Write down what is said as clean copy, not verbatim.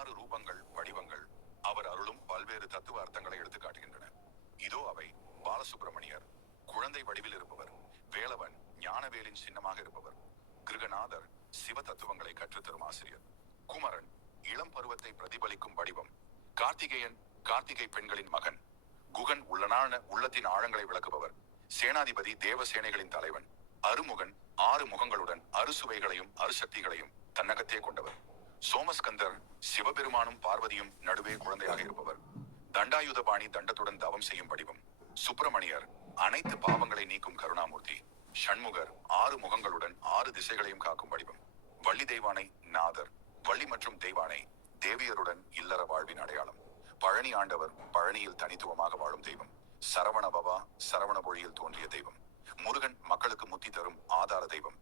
16 ரூபங்கள் வடிவங்கள் அவர் அருளும் பல்வேறு தத்துவ அர்த்தங்களை எடுத்து காட்டுகின்றன. இதோ அவை: பாலசுப்பிரமணியர், குழந்தை வடிவில் இருப்பவர். வேலவன், ஞானவேலின் சின்னமாக இருப்பவர். கிருகநாதர், சிவ தத்துவங்களை கற்றுத்தரும் ஆசிரியர். குமரன், இளம் பருவத்தை பிரதிபலிக்கும் வடிவம். கார்த்திகேயன், கார்த்திகை பெண்களின் மகன். குகன், உள்ளத்தின் ஆழங்களை விளக்குபவர். சேனாதிபதி, தேவசேனைகளின் தலைவன். அருமுகன், 6 முகங்களுடன் அறுசுவைகளையும் அருசக்திகளையும் தன்னகத்தே கொண்டவர். சோமஸ்கந்தர், சிவபெருமானும் பார்வதியும் நடுவே குழந்தையாக இருப்பவர். தண்டாயுதபாணி, தண்டத்துடன் தவம் செய்யும் வடிவம். சுப்பிரமணியர், அனைத்து பாவங்களை நீக்கும் கருணாமூர்த்தி. ஷண்முகர், 6 முகங்களுடன் 6 திசைகளையும் காக்கும் வடிவம். வள்ளி தெய்வானை, நாதர், வள்ளி மற்றும் தெய்வானை தேவியருடன் இல்லற வாழ்வின் அடையாளம். பழனி ஆண்டவர், பழனியில் தனித்துவமாக வாழும் தெய்வம். சரவண பவா, சரவண மொழியில் தோன்றிய தெய்வம். முருகன், மக்களுக்கு முத்தி தரும் ஆதார தெய்வம்.